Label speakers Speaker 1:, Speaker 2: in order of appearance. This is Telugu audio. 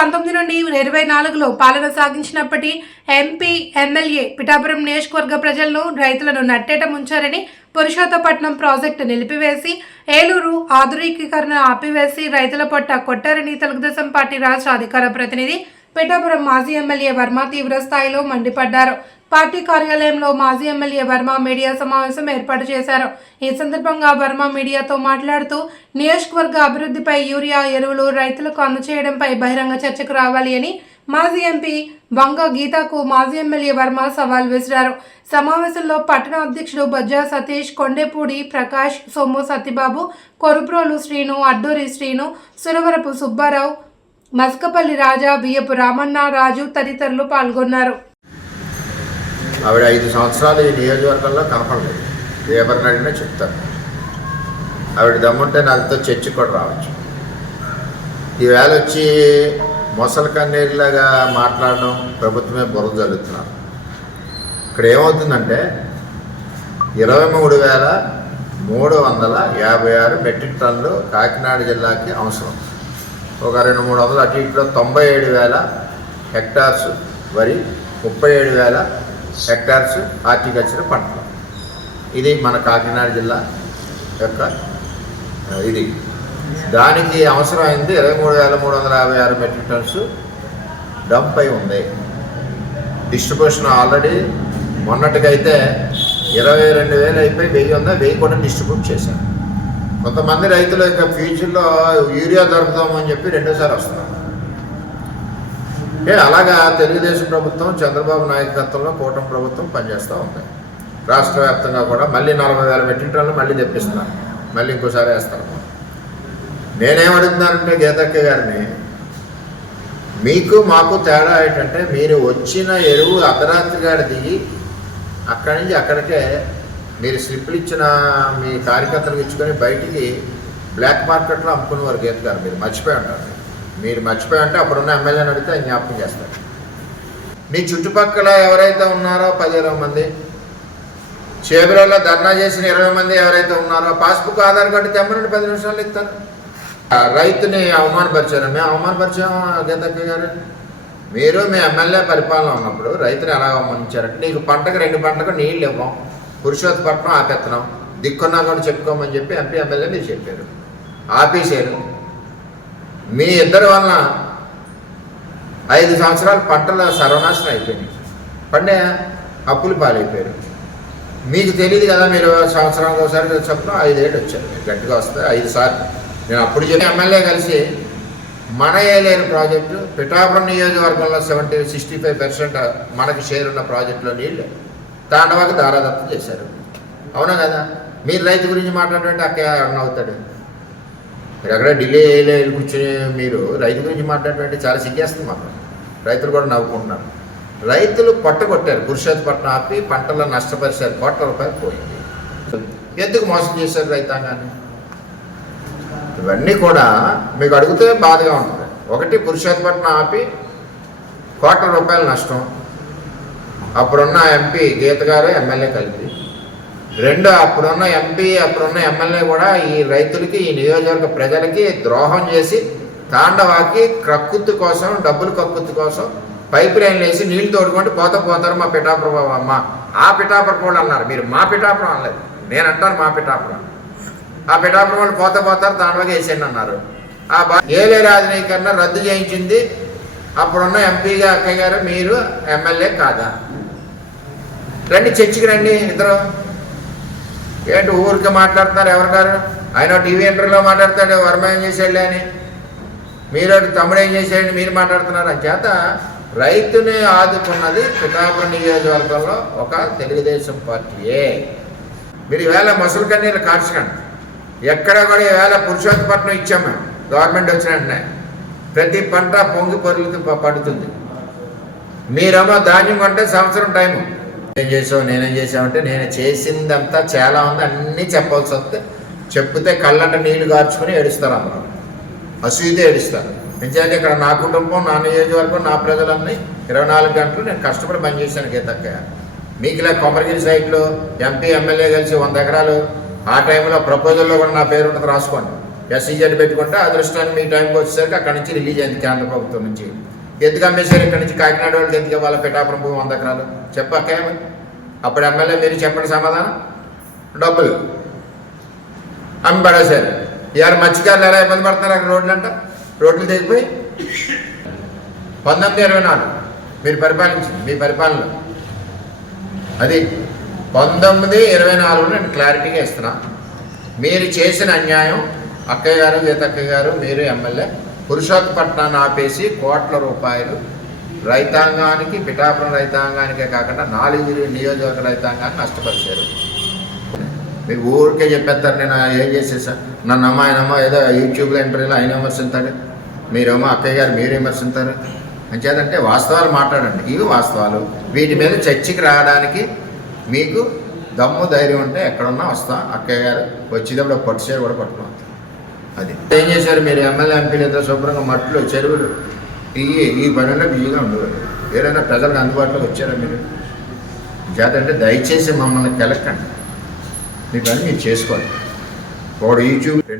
Speaker 1: పంతొమ్మిది నుండి ఇరవై నాలుగులో పాలన సాగించినప్పటి ఎంపీ ఎమ్మెల్యే పిఠాపురం నియోజకవర్గ ప్రజలను రైతులను నట్టేట ముంచారని పురుషోత్తపట్నం ప్రాజెక్టు నిలిపివేసి ఏలూరు ఆధునికీకరణ ఆపివేసి రైతుల పొట్ట కొట్టారని తెలుగుదేశం పార్టీ రాష్ట్ర అధికార ప్రతినిధి పిఠాపురం మాజీ ఎమ్మెల్యే వర్మ తీవ్ర స్థాయిలో మండిపడ్డారు. పార్టీ కార్యాలయంలో మాజీ ఎమ్మెల్యే వర్మ మీడియా సమావేశం ఏర్పాటు చేశారు. ఈ సందర్భంగా వర్మ మీడియాతో మాట్లాడుతూ నియోజకవర్గ అభివృద్ధిపై యూరియా ఎరువులు రైతులకు అందచేయడంపై బహిరంగ చర్చకు రావాలి అని మాజీ ఎంపీ వంగ గీతకు మాజీ ఎమ్మెల్యే వర్మ సవాల్ విసిరారు. సమావేశంలో పట్టణ అధ్యక్షుడు బజ్జా సతీష్ కొండేపూడి ప్రకాష్ సొమ్ము సత్యబాబు కొరుప్రోలు శ్రీను అడ్డూరి శ్రీను సురవరపు సుబ్బారావు మస్కపల్లి రాజా బియ్యపు రామన్న రాజు తదితరులు పాల్గొన్నారు.
Speaker 2: ఆవిడ ఐదు సంవత్సరాలు ఈ నియోజకవర్గంలో కనపడలేదు. ఎవరిని అడిగినా చెప్తారు. ఆవిడ దమ్ముంటే నాతో చర్చి కూడా రావచ్చు. ఈవేళ వచ్చి మొసలి కన్నీరులాగా మాట్లాడడం ప్రభుత్వమే బుర్ర జరుగుతున్నారు ఇక్కడ ఏమవుతుందంటే ఇరవై మూడు వేల మూడు వందల యాభై ఆరు మెట్రిక్ టన్నులు కాకినాడ జిల్లాకి అవసరం. ఒక రెండు మూడు వందలు. అటు ఇటులో తొంభై ఏడు వేల హెక్టార్స్ వరి ముప్పై ఏడు వేల హెక్టార్స్ హార్టికల్చర్ పంటలు ఇది మన కాకినాడ జిల్లా యొక్క ఇది. దానికి అవసరమైంది ఇరవై మూడు వేల మూడు వందల యాభై ఆరు మెట్రిక్ టన్స్ డంప్ అయి ఉంది. డిస్ట్రిబ్యూషన్ ఆల్రెడీ మొన్నటికైతే ఇరవై రెండు వేలు అయిపోయి వెయ్యి ఉందా వెయ్యి కూడా డిస్ట్రిబ్యూట్ చేశాను కొంతమంది రైతులు ఇక ఫ్యూచర్లో యూరియా దొరుకుతామని చెప్పి రెండోసారి వస్తున్నారు. అలాగా తెలుగుదేశం ప్రభుత్వం చంద్రబాబు నాయకత్వంలో కూటమి ప్రభుత్వం పనిచేస్తూ ఉంది. రాష్ట్ర వ్యాప్తంగా కూడా మళ్ళీ నలభై వేల మెట్రిక్ టన్నులు మళ్ళీ తెప్పిస్తున్నారు. మళ్ళీ ఇంకోసారి వేస్తారు. నేనేమడుగుతున్నానంటే గీతక్క గారిని మీకు మాకు తేడా ఏంటంటే మీరు వచ్చిన ఎరువు అర్ధరాత్రి గారి దిగి అక్కడి నుంచి అక్కడికే మీరు స్లిప్లు ఇచ్చిన మీ కార్యకర్తలకు ఇచ్చుకొని బయటికి బ్లాక్ మార్కెట్లో అమ్ముకునేవారు గీత గారు. మీరు మర్చిపోయి ఉంటారు. మీరు మర్చిపోయి ఉంటే అప్పుడున్న ఎమ్మెల్యేని అడిగితే ఆయన జ్ఞాపకం చేస్తారు. మీ చుట్టుపక్కల ఎవరైతే ఉన్నారో పది ఇరవై మంది చేబులలో ధర్నా చేసిన ఇరవై మంది ఎవరైతే ఉన్నారో పాస్బుక్ ఆధార్ కార్డు తెమ్మనండి పది నిమిషాలు ఇస్తారు. రైతుని అవమానపరిచారు? మేము అవమానపరిచాము గీతక్క గారు? మీరు మీ ఎమ్మెల్యే పరిపాలన ఉన్నప్పుడు రైతుని ఎలా అవమానించారంటే నీకు పంటకు రెండు పంటలకు నీళ్ళు ఇవ్వం. పురుషోత్పట్నం ఆపెత్తనం దిక్కున్నా కూడా చెప్పుకోమని చెప్పి ఎంపీ ఎమ్మెల్యే మీరు చెప్పారు. ఆపేశారు. మీ ఇద్దరి వలన ఐదు సంవత్సరాలు పంటలు సర్వనాశనం అయిపోయినాయి పండే అప్పులు పాలైపోయారు. మీకు తెలియదు కదా మీరు సంవత్సరానికి ఒకసారి చెప్పడం ఐదేళ్ళు వచ్చారు. మీరు గట్టిగా వస్తే ఐదు సార్లు. నేను అప్పుడు చెప్పి ఎమ్మెల్యే కలిసి మన ఏలేరు ప్రాజెక్టు పిఠాపురం నియోజకవర్గంలో సెవెంటీ సిక్స్టీ ఫైవ్ పర్సెంట్ మనకి షేర్ ఉన్న ప్రాజెక్టులో నీళ్ళు తాండవాకి దారాదత్తం చేశారు. అవునా కదా? మీరు రైతు గురించి మాట్లాడంటే అక్కయ్య అన్న అవుతాడు. మీరు అక్కడ ఢిల్లీ వెళ్ళి కూర్చొని మీరు రైతు గురించి మాట్లాడంటే చాలా సిగ్గేస్తుంది మాకు. రైతులు కూడా నవ్వుకుంటున్నారు. రైతులు పట్టగొట్టారు పురుషోత్పట్నం ఆపి పంటలో నష్టపరిచారు. కోట్ల రూపాయలు పోయింది. ఎందుకు మోసం చేశారు రైతాంగాన్ని? ఇవన్నీ కూడా మీకు అడిగితే బాధగా ఉంటుంది. ఒకటి పురుషోత్పట్నం ఆపి కోట్ల రూపాయల నష్టం. అప్పుడున్న ఎంపీ గీత గారు ఎమ్మెల్యే కలిపి. రెండు అప్పుడున్న ఎంపీ అప్పుడున్న ఎమ్మెల్యే కూడా ఈ రైతులకి ఈ నియోజకవర్గ ప్రజలకి ద్రోహం చేసి తాండవాకి కక్కుత్తు కోసం డబ్బులు కక్కుత్తు కోసం పైప్ లైన్లు వేసి నీళ్ళు తోడుకుంటే పోతా పోతారు మా పిఠాపురం అమ్మ. ఆ పిఠాపురం వాళ్ళు అన్నారు మీరు మా పిఠాపురం అనలేదు. నేను అంటాను మా పిఠాపురం. ఆ పిఠాపురం వాళ్ళు పోతా పోతారు తాండవాకి వేసేయండి అన్నారు. ఆ బా ఏలే రాజనీకరణ రద్దు చేయించింది. అప్పుడున్న ఎంపీగా అక్కయ్య గారు మీరు ఎమ్మెల్యే కాదా? రండి చర్చికి రండి ఇద్దరు. ఏంటి ఊరికి మాట్లాడుతున్నారు? ఎవరికారు గారు ఆయన టీవీ ఇంటర్వ్యూలో మాట్లాడతాడు వర్మ ఏం చేసాడులే అని. మీరు తమ్ముడు ఏం చేసాడని మీరు మాట్లాడుతున్నారు. అని చేత రైతుని ఆదుకున్నది పిఠాపురం నియోజకవర్గంలో ఒక తెలుగుదేశం పార్టీయే. మీరు ఈవేళ మసులు కన్నీళ్ళు కార్చకండి. ఎక్కడ కూడా ఈవేళ పురుషోత్తపట్నం ఇచ్చాం మేము. గవర్నమెంట్ వచ్చిన వెంటనే ప్రతి పంట పొంగి పొరులకి పడుతుంది. మీరేమో ధాన్యం కొంటే సంవత్సరం టైము. ఏం చేసావు నేనేం చేసావంటే నేను చేసిందంతా చాలా ఉంది అన్నీ చెప్పాల్సి వస్తే చెప్తే కళ్ళంట నీళ్ళు కార్చుకుని ఏడుస్తారు అందరూ. అసూయితే ఏడుస్తారు. నిజానికి ఇక్కడ నా కుటుంబం నా నియోజకవర్గం నా ప్రజలన్నీ ఇరవై నాలుగు గంటలు నేను కష్టపడి పనిచేశాను గీతక్కయ్య మీకు ఇలా కొమరగిరి సైట్లో ఎంపీ ఎమ్మెల్యే కలిసి వంద ఎకరాలు ఆ టైంలో ప్రపోజల్లో కూడా నా పేరు ఉంటుంది రాసుకోండి. ఎస్సీజెడ్ పెట్టుకుంటే అదృష్టాన్ని మీ టైంకి వచ్చేసరికి అక్కడి నుంచి రిలీజ్ అయింది కేంద్ర ప్రభుత్వం నుంచి. ఎందుకు అమ్మేశారు ఇక్కడ నుంచి కాకినాడ వాళ్ళకి ఎందుకు ఇవ్వాలి? పిఠాపురం భూమి వంద ఎకరాలు? చెప్పాకే అప్పుడు ఎమ్మెల్యే మీరు చెప్పండి సమాధానం. డబ్బులు. అమ్మి పడేశారు. ఇవాళ మత్స్యకారులు ఎలా ఇబ్బంది పడుతున్నారు? అక్కడ రోడ్లు అంట రోడ్లు తెగిపోయి. పంతొమ్మిది ఇరవై నాలుగు. మీరు పరిపాలించింది. మీ పరిపాలన అది పంతొమ్మిది ఇరవై నాలుగు నేను క్లారిటీగా ఇస్తున్నా. మీరు చేసిన అన్యాయం అక్కయ్య గారు గీతక్కయ్య గారు మీరు ఎమ్మెల్యే పురుషోత్తపట్నాన్ని ఆపేసి కోట్ల రూపాయలు రైతాంగానికి పిఠాపురం రైతాంగానికే కాకుండా నాలుగు నియోజకవర్గ రైతాంగాన్ని నష్టపరిచారు. మీరు ఊరికే చెప్పేస్తారు నేను ఏం చేసేసా? నన్ను అమ్మ ఏదో యూట్యూబ్లో ఇంటర్వ్యూలో ఆయన విమర్శించాడు. మీరేమో అక్కయ్య గారు మీరు విమర్శించారు. అంచేదంటే వాస్తవాలు మాట్లాడండి. ఇవి వాస్తవాలు. వీటి మీద చర్చకి రావడానికి మీకు దమ్ము ధైర్యం ఉంటే ఎక్కడున్నా వస్తాం. అక్కయ్య గారు వచ్చేటప్పుడు ఒక పట్టు చీర కూడా పట్టుకున్నాం అది. ఏం చేశారు మీరు? ఎమ్మెల్యే ఎంపీలు ఇద్దరు శుభ్రంగా మట్లు చెరువులు ఈ ఈ పనుల్లో బిజీగా ఉండేవారు ఏదైనా ప్రజలకు అందుబాటులోకి వచ్చారా మీరు? చేతంటే దయచేసి మమ్మల్ని కెలక్కండి. మీ పని మీరు చేసుకోవాలి. వాడు యూట్యూబ్